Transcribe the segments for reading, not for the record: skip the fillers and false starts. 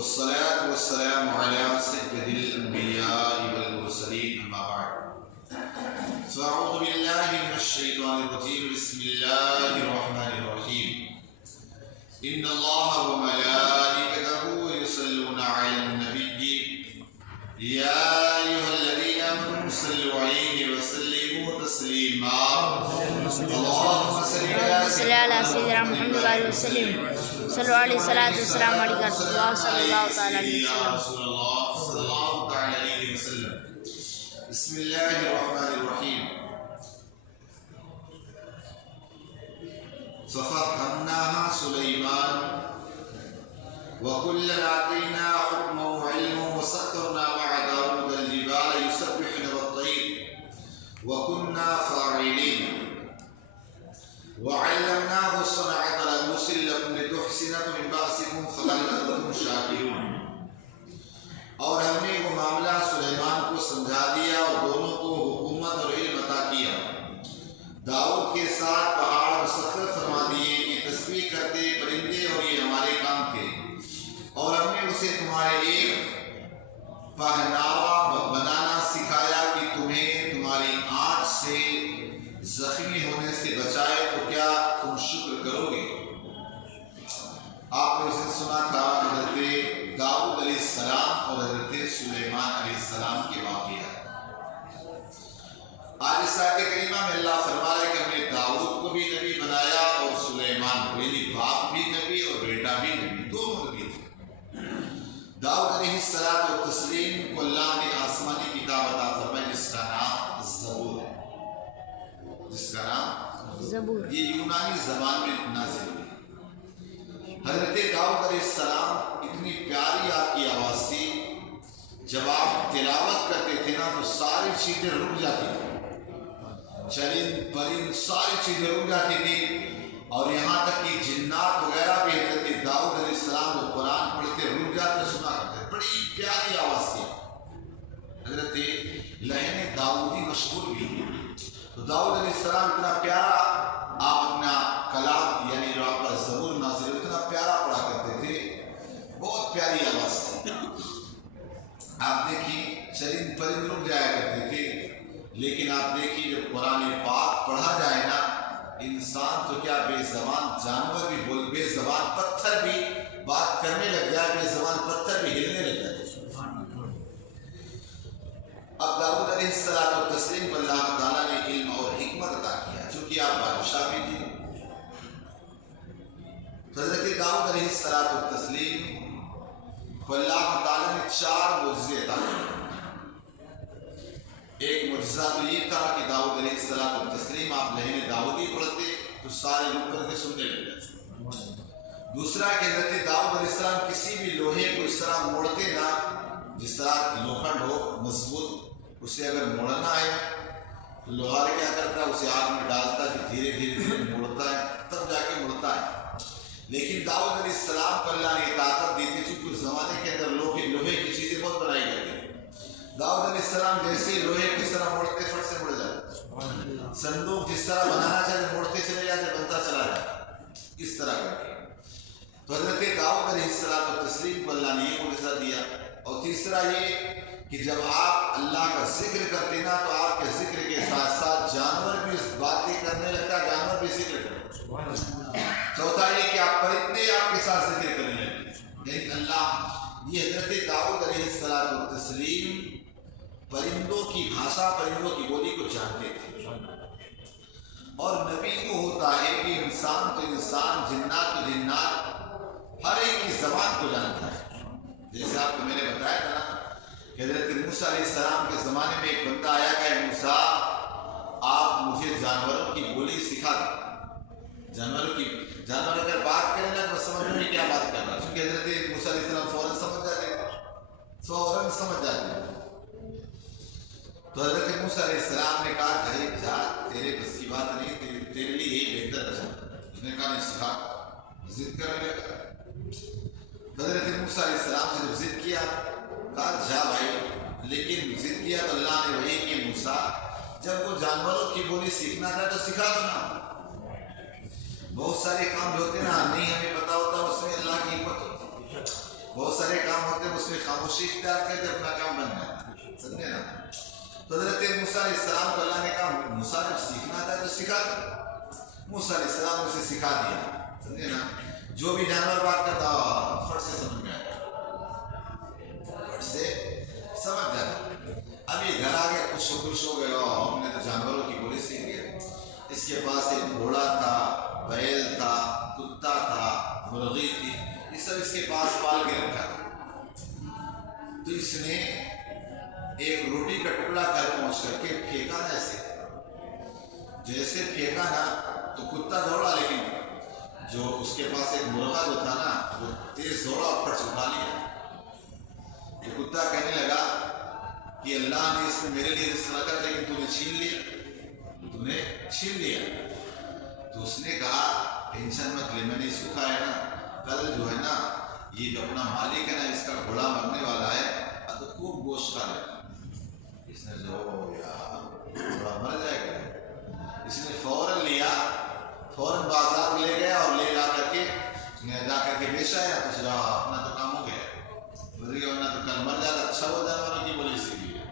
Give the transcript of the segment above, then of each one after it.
والصلاة والسلام على سيد الأنبياء والمرسلين أما بعد فأعوذ بالله من الشيطان الرجيم بسم الله الرحمن الرحيم إن الله وملائكته يصلون على النبي يا أيها الذين آمنوا صلوا عليه وسلموا تسليما اللهم صل على سيدنا محمد وعلى وسلم صلوا عليه الصلاة والسلام عليك رسول الله صلى الله تعالى عليه يا وسلم. رسول الله صلى الله تعالى عليه وسلم. بسم الله الرحمن الرحيم. ففهمناها سليمان وكلا آتينا حكما وعلما وسخرنا مع داود الجبال يسبحن والطير وكنا فاعلين وعلمناه صنعة لبوس لكم لتحسنكم من بأسكم فهل أنتم شاكرون. اور ہم نے وہ معاملہ سلیمان کو سمجھا دیا اور دونوں کو حکومت اور علم عطا کیا. داؤد کے ساتھ پہاڑ مسخر فرما دیے کہ تسبیح کرتے پرندے اور یہ ہمارے کام تھے، اور ہم نے اسے تمہارے لیے پہناوا بنانا سکھایا کہ تمہیں تمہاری آنچ سے زخمی ہونے سے بچائے تو کیا تم شکر کرو گے. آپ نے اسے سنا تھا حضرت داؤد علیہ السلام اور حضرت سلیمان علیہ السلام کے واقعہ. آج اس آیت کریمہ میں اللہ فرما رہا ہے کہ ہم نے داؤد کو بھی نبی بنایا اور سلیمان کو، یعنی باپ بھی نبی اور بیٹا بھی نبی، دونوں نبی تھے. داؤد علیہ السلام و تسلیم کو اللہ نے آسمانی کتاب عطا فرمائی جس کا نام زبور ہے. جس کا نام زبور. یہ یونانی زبان میں نازل ہوئی. حضرت داؤد علیہ السلام اتنی پیاری آپ کی آواز تھی، جب آپ تلاوت کرتے تھے نا تو ساری چیزیں رک جاتی تھی، چرند پرند ساری چیزیں رک جاتی تھی، اور یہاں تک کہ جنات وغیرہ بھی حضرت داؤد علیہ السلام جو قرآن پڑھتے رک جاتے سنا کرتے. بڑی پیاری آواز تھی. حضرت لہن داؤدی مشہور بھی ہے. تو داؤد علیہ السلام اتنا پیارا آپ اپنا کلام یعنی جو آپ کا زبور نازل اتنا پیارا پڑھا کرتے تھے، بہت پیاری آواز تھی. آپ دیکھیے چرند پرند رک جایا کرتے تھے، لیکن آپ دیکھیے جب قرآن پاک پڑھا جائے نا، انسان تو کیا بے زبان جانور بھی بول، بے زبان پتھر بھی بات کرنے لگ جائے، بے زبان پتھر بھی ہلنے لگ جائے. اب داؤد علیہ السلام و تسلیم کو اللہ تعالیٰ نے علم اور حکمت عطا کیا، چونکہ آپ بادشاہ بھی تھے. حضرت داؤد علیہ السلام و تسلیم کو اللہ تعالیٰ نے 4 معجزے عطا کیے. ایک معجزہ تو یہ تھا کہ داؤد علیہ السلام و تسلیم آپ لہن داؤدی پڑھتے تو سارے لوگ کر کے سننے لگ جاتے. دوسرا کہ حضرت داؤد علیہ السلام کسی بھی لوہے کو اس طرح موڑتے نا، جس طرح لوکھنڈ ہو مضبوط، اسے اگر موڑنا ہے تو لوہار کیا کرتا ہے، اسے آگ میں ڈالتا ہے، دھیرے دھیرے موڑتا ہے، تب جا کے مڑتا ہے. لیکن داؤد علیہ السلام کو اللہ نے طاقت دی تھی، چونکہ اس زمانے کے اندر لوہے کی چیزیں بہت بنائی جاتی ہیں. داؤد علیہ السلام جیسے لوہے کس طرح موڑتے فٹ سے مڑ جاتے، صندوق جس طرح بنانا چاہتے موڑتے چلے جاتے، بنتا چلا جاتا، اس طرح کر کے. تو حضرت داؤد علیہ السلام و تسلیم کو اللہ نے یہ معجزہ دیا. اور تیسرا یہ کہ جب آپ اللہ کا ذکر کرتے نا تو آپ کے ذکر کے ساتھ ساتھ جانور بھی اس باتیں کرنے لگتا، جانور بھی ذکر کرتے. چوتھا یہ کہ آپ پرندے آپ کے ساتھ ذکر کرنے لگتے. لیکن اللہ یہ حضرت داؤد علیہ السلام و تسلیم پرندوں کی بھاشا، پرندوں کی بولی کو جانتے تھے. اور نبی کو ہوتا ہے کہ انسان تو انسان، جنات تو جنات، ہر ایک کی زبان کو جانتا ہے. جیسے آپ کو میں نے بتایا تھا نا کہ حضرت موسیٰ علیہ السلام کے زمانے میں ایک بندہ آیا کہ موسیٰ آپ مجھے جانوروں کی بولی سکھا دیں. جانور اگر بات کریں نا تو سمجھ میں کیا بات کر رہا ہے، کیونکہ حضرت موسیٰ علیہ السلام فوراً سمجھ جاتے ہیں. تو حضرت موسیٰ علیہ السلام نے کہا کہ جا، تیرے بس کی بات نہیں، تیرے لیے یہی بہتر ہے. اس نے کہا نہیں سکھا، ضد کرنے لگا. حضرت موسیٰ علیہ السلام سے جب ضد کیا، کہا جا بھائی، لیکن ضد کیا تو اللہ نے وہی کہ موسیٰ جب وہ جانوروں کی بولی سیکھنا تھا تو سکھا دو نا. بہت سارے کام جو ہوتے نا نہیں ہمیں پتا ہوتا، اس میں اللہ کی حکمت ہوتی ہے. بہت سارے کام تو حضرت موسیٰ علیہ السلام کو اللہ نے کہا موسیٰ جب سیکھنا تھا تو سکھا دو. موسیٰ علیہ السلام نے اسے سکھا دیا. سمجھے نا, جو بھی جانور بات کرتا فٹ سے سمجھ میں آیا, فٹ سے سمجھ جاتا. ابھی گھر آ گیا خوش ہو گیا, ہم نے تو جانوروں کی بولی سیکھ گیا. اس کے پاس ایک گھوڑا تھا, بیل تھا, کتا تھا, مرغی تھی, یہ سب اس کے پاس پال کے رکھا تھا. تو اس نے ایک روٹی کا ٹکڑا گھر پہنچ کر کے پھینکا نا, جیسے پھینکا نا تو کتا دوڑا, لیکن جو اس کے پاس ایک مرغا جو تھا نا وہ تیز دوڑا اور پھٹ سے اٹھا لیا. تو کتا کہنے لگا کہ اللہ نے اس میں میرے لیے رزق رکھا لیکن تو نے چھین لیا. تو اس نے کہا ٹینشن مت لے, میں نے اس کو کھایا نا, کل جو ہے نا یہ جو اپنا مالک ہے نا اس کا گھوڑا مرنے والا ہے, تو خوب گوشت کھا لے. اس نے جو یار گھوڑا مر جائے گا, اس نے فوراً لیا, فوراً بازار لے گیا اور لے جا کر کے بیچا ہے. تو اپنا تو کام ہو گیا, ورنہ تو کل مر جاتا. اچھا وہ جانوروں کی بولی سے بھی ہے.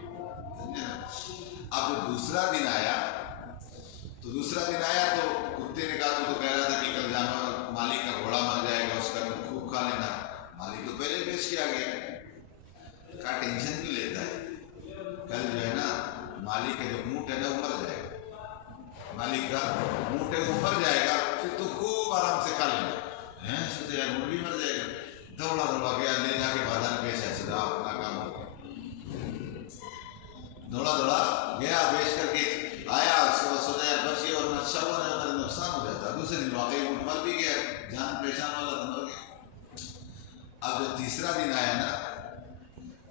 اب دوسرا دن آیا تو کتے نے کہا تو کہہ رہا تھا کہ کل جانور مالک کا گھوڑا مر جائے گا, اس کا تو خوب کھا لینا. مالک تو پہلے بیچ کے آ گیا, کہا ٹینشن کیوں لیتا ہے, کل جو ہے نا مالک کا جو اونٹ ہے نا وہ مر جائے گا, مالک کا اونٹ ہے وہ مر جائے گا, پھر تو خوب آرام سے کھا لینا. سوچے یار اونٹ بھی مر جائے گا. دوڑا گیا, لے جا کے بازار بیچا, سدا اپنا کام ہو گیا. دوڑا گیا, بیچ کر کے آیا, اس کے بعد سوچا یار بچ گیا, اور اچھا ہوا نہیں ہوتا نقصان ہو جاتا. دوسرے دن واقعی اونٹ مر بھی گیا, جان پہچان والا تو مر گیا. اب جب تیسرا دن آیا نا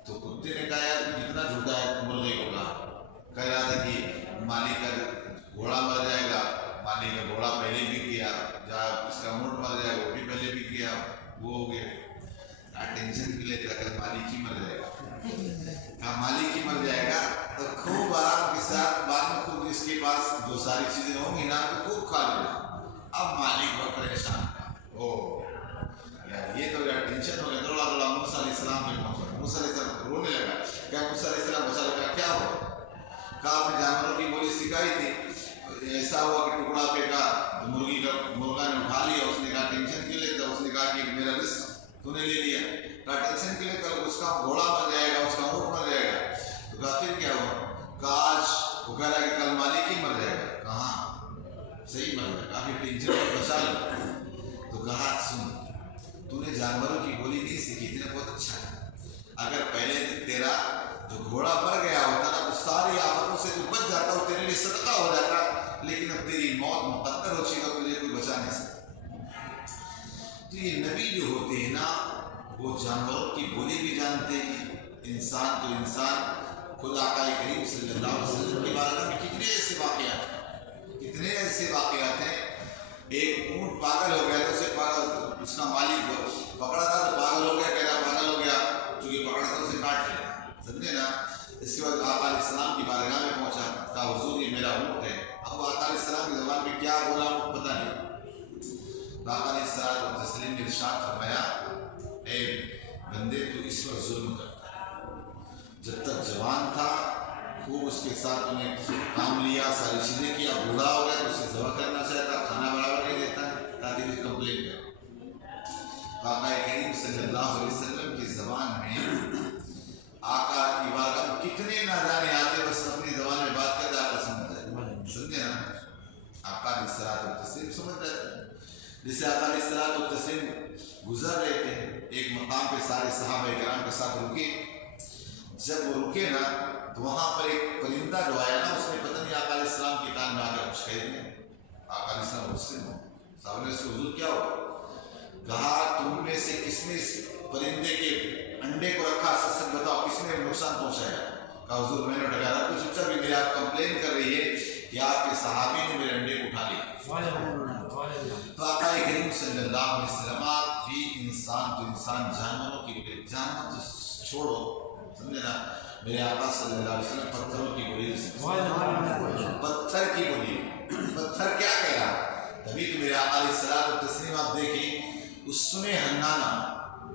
تو کتے نے کہا یار کتنا جھوٹا ہے, مرغے کو کہا رہا تھا کہ مالک کا گھوڑا مر جائے گا, مالک کا گھوڑا پہلے بھی کیا, جہاں اس کا اونٹ مر جائے گا وہ بھی پہلے بھی کیا, وہ ہو گیا. ٹینشن کے لیے کل مالک ہی مر جائے گا, کہا مالک ہی مر جائے گا تو خوب آرام کے ساتھ بعد میں خود اس کے پاس جو ساری چیزیں ہوں گی نا تو خوب کھا لینا. اب مالک بہت پریشان تھا, یار یہ تو یار ٹینشن ہو گیا. دوڑا موسیٰ علیہ السلام پہ پہنچا. موسیٰ علیہ السلام رونے لگا. کیا موسیٰ علیہ السلام بچا لگا, کیا ہوا؟ کہا آپ نے جانوروں کی بولی سکھائی تھی, ایسا ہوا کہ ٹکڑا پھینکا, مرغا نے اٹھا لیا. اس نے کہا ٹینشن کیوں لیتا, اس نے کہا کہ میرا رزق تو نے لے لیا. کہا ٹینشن کے لیے, کل اس کا گھوڑا مر جائے گا, اس کا اونٹ مر جائے گا. تو کہا پھر کیا ہوا؟ کہا آج وہ کہہ رہا ہے کہ کل مالک ہی مر جائے گا. کہاں صحیح مر جائے گا, پھر ٹینشن کو بچا لو. تو کہا سن, تو نے جانوروں کی بولی نہیں سیکھی تھی نا, بہت اچھا ہے. اگر پہلے دن تیرا جو گھوڑا مر گیا ہوتا نا تو ساری آفتوں سے تو بچ جاتا, وہ تیرے لیے صدقہ ہو جاتا. لیکن اب تیری موت مقدر ہو چکی, تجھے کوئی بچا نہیں سکتا. تو یہ نبی جو ہوتے ہیں نا وہ جانوروں کی بولی بھی جانتے ہیں. انسان تو انسان, خود آقا کریم صلی اللہ علیہ وسلم کے بارے میں کتنے ایسے واقعات ہیں. ایک اونٹ پاگل ہو گیا تو اسے اس کا مالک پکڑا تھا تو پاگل ہو گیا, کہہ رہا پاگل ہو گیا, چونکہ پکڑا تھا اسے کاٹ لیا. سمجھے نا. اس کے بعد آقا علیہ السلام کی بارگاہ میں پہنچا, کہا حضور یہ میرا اونٹ ہے. اب آقا علیہ السلام کی زبان میں کیا بولا پتہ نہیں. آقا علیہ السلام تسلیم نے ارشاد فرمایا, اے بندے تو اس پر ظلم کرتا ہے. جب تک جوان تھا خوب اس کے ساتھ انہیں کام لیا, ساری چیزیں کیا. بوڑھا ہو گیا تو اسے ذبح کرنا چاہتا, کھانا برابر نہیں دیتا ہے تاکہ اس کمپلین کرے. آقا کریم صلی اللہ علیہ وسلم کی زبان میں آقا کی بارگاہ میں کتنے نہ جانے آتے, بس اپنی زبان میں بات کرتے آقا سمجھ جاتے. سمجھے نا, آقا علیہ الصلوۃ والتسلیم سمجھ جاتے. جسے آقا علیہ الصلوۃ والتسلیم گزر رہے تھے, ایک مقام پہ سارے صحابہ کرام کے ساتھ رکے. جب وہ رکے نا تو وہاں پر ایک پرندہ جو آیا نا, اس نے پتہ نہیں آقا علیہ السلام کے کان میں آ کر کچھ کہہ دیا. آقا علیہ السلام غصے میں, صاحب نے اس کو حضور کیا ہوا؟ کہا تم میں سے کس نے اس پرندے کے انڈے کو رکھا, سچ بتاؤ کس نے نقصان پہنچایا؟ کہا حضور میں نے اٹھایا. کچھ اچھا بھی میرے آپ کمپلین کر رہی ہے کہ آپ کے صحابی نے میرے انڈے کو اٹھا لیا. تو آقا کریم صلی اللہ علیہ وسلم بھی انسان تو انسان, جانوروں کی بولی, جانور تو چھوڑو, سمجھے نا. میرے آقا صلی اللہ علیہ وسلم پتھروں کی بولی, پتھر کی بولی. پتھر کیا کہہ رہا, تبھی تو میرے آقا علیہ الصلوۃ والتسلیم آپ دیکھیں اس سنے ہنانا,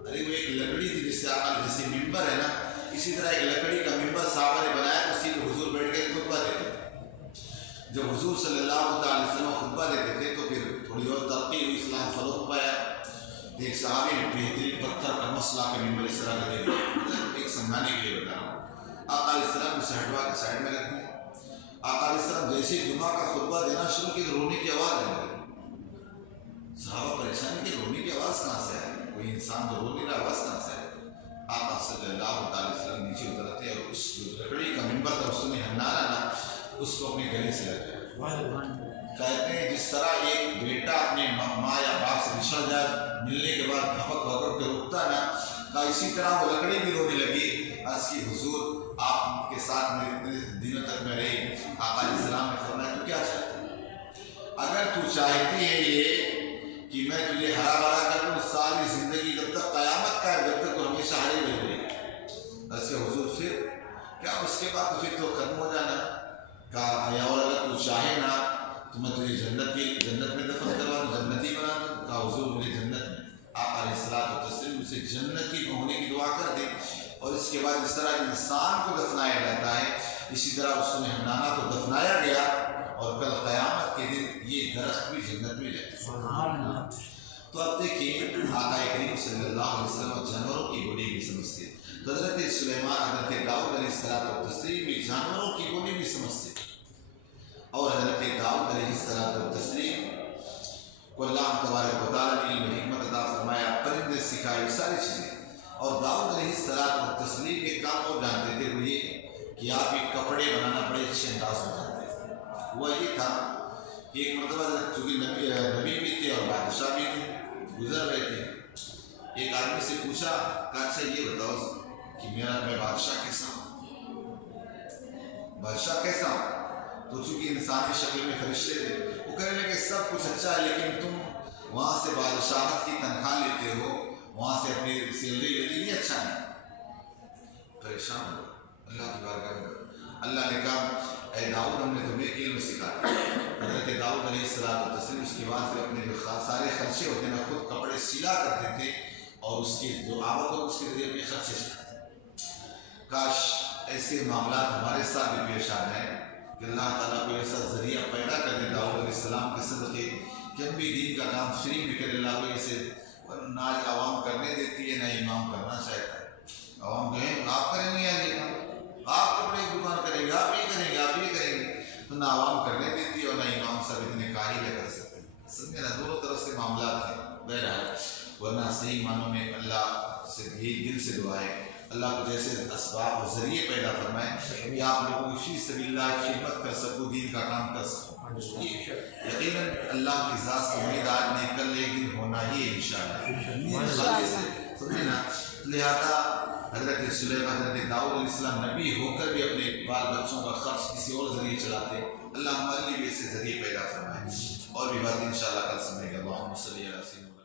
ارے وہ ایک لکڑی تھی جس سے آقا, جیسے ممبر ہے نا اسی طرح ایک لکڑی کا ممبر صحابہ نے بنایا, اسی پہ حضور بیٹھ جب حضور صلی اللہ علیہ وسلم خطبہ دیتے تھے تو پھر تھوڑی اور ترقی ہوئی، اسلام فروغ پایا۔ ایک صحابی نے بہترین پتھر کا مسئلہ کے ممبر اس طرح کا دے دیا، ایک سمجھانے کے لیے بتا رہا ہوں۔ آقا علیہ السلام نے ہٹوا کے سائڈ میں رکھ دیا۔ آقا علیہ السلام جیسے جمعہ کا خطبہ دینا شروع کی تو رونے کی آواز آنے لگی۔ صحابہ پریشان کہ رونے کی آواز کہاں سے آئی، کوئی انسان تو رو نہیں رہا، آواز کہاں سے آئی؟ آقا صلی اللہ علیہ وسلم نیچے اترتے اور اس لکڑی کا ممبر تھا اس نے ہنارا نا اس کو اپنے گلے سے لگ گیا۔ کہتے ہیں جس طرح ایک بیٹا اپنے ماں یا باپ سے بچھڑ جائے، ملنے کے بعد بھپک بھپک کے رکتا نا، کہا اسی طرح وہ لکڑی بھی رونے لگی۔ عرض کی حضور آپ کے ساتھ میں اتنے دنوں تک میں رہی۔ آقا علیہ السلام نے فرمایا تو کیا چاہتا ہے؟ اگر تو چاہتی ہے یہ کہ میں تجھے ہرا بھرا کر دوں ساری زندگی جب تک قیامت کا ہے، جب تک تو ہمیشہ ہری رہ گئی۔ عرض کی حضور پھر کیا اس کے بعد تو پھر تو ختم ہو جانا؟ کہا یا اور اگر تو چاہے نا تو میں تجھے جنت میں دفن کروا دوں، جنتی بنا دوں۔ کہا حضور مجھے جنت میں۔ آپ علیہ الصلوۃ والتسلیم اسے جنتی میں ہونے کی دعا کر دی۔ اور اس کے بعد اس طرح انسان کو دفنایا جاتا ہے، اسی طرح اس نے حنانہ کو دفنایا گیا، اور کل قیامت کے دن یہ درخت بھی جنت میں جائے گا۔ تو اب دیکھیے آقا کریم صلی اللہ علیہ وسلم جانوروں کی بولی بھی سمجھتے، حضرت سلیمان حضرت داؤد علیہ الصلوۃ والتسلیم بھی جانوروں کی بولی بھی سمجھتے، اور حضرت داؤد علیہ الصلوۃ والتسلیم کو اللہ تبارک و تعالیٰ نے علم حکمت عطا فرمایا، پرندے سکھائے، ساری چیزیں۔ اور داؤد علیہ الصلوۃ والتسلیم ایک کام اور جانتے تھے، وہ یہ کہ آپ ایک کپڑے بنانا بڑے اچھے انداز میں جانتے تھے۔ وہ یہ تھا کہ ایک مرتبہ چونکہ نبی بھی تھے اور بادشاہ بھی تھے، گزر رہے تھے، ایک آدمی سے پوچھا کہ اچھا یہ بتاؤ کہ میں بادشاہ کیسا ہوں، بادشاہ کیسا ہوں؟ تو چونکہ انسانی شکل میں فرشتے تھے، وہ کہنے لگے سب کچھ اچھا ہے، لیکن تم وہاں سے بادشاہت کی تنخواہ لیتے ہو، وہاں سے اپنی سیلری لیتے، یہ اچھا نہیں۔ پریشان ہو اللہ کی بارگاہ میں، اللہ نے کہا اے داؤد ہم نے تمہیں علم سکھایا۔ حضرت داؤد علیہ الصلوۃ والتسلیم اس کے بعد پھر اپنے جو سارے خرچے ہوتے ہیں خود کپڑے سلا کرتے تھے اور اس کی جو آمد ہو اس کے ذریعے اپنے خرچے چلاتے۔ کاش ایسے معاملات ہمارے ساتھ بھی پیش آ جائیں کہ اللہ تعالیٰ کو ایسا ذریعہ پیدا کر دے داؤد علیہ السلام کے صدقے کہ ہم بھی دین کا کام فری میں کرے۔ اللہ کو اسے نہ عوام کرنے دیتی ہے نہ امام کرنا چاہتا ہے۔ عوام کہیں آپ کریں گے یا یہ کام، آپ کپڑے کی دکان کریں گے، آپ یہ کریں گے، آپ یہ کریں گے، تو نہ عوام کرنے دیتی ہے اور نہ امام صاحب اتنے کاہل کر سکتے ہیں۔ سمجھے نا، دونوں طرف سے معاملات ہیں۔ بہرحال ورنہ صحیح معنوں میں اللہ سے یہی دل سے دعا ہے اللہ کو جیسے اسباب اور ذریعے پیدا فرمائے کہ آپ لوگوں کی فی سبیل اللہ خدمت کر سکو، دین کا کام کر سکو۔ یقیناً اللہ کی ذات سے امید آج نہیں کل ایک دن ہونا ہی ہے انشاءاللہ۔ سمجھے نا، لہٰذا حضرت سلیمان حضرت داؤد علیہ السلام نبی ہو کر بھی اپنے بال بچوں کا خرچ کسی اور ذریعے چلاتے، اللہ ہمارے لیے بھی ایسے ذریعے پیدا فرمائے۔ اور بھی بات انشاءاللہ کل سمجھے گا۔ اللہم صلی علی سیدنا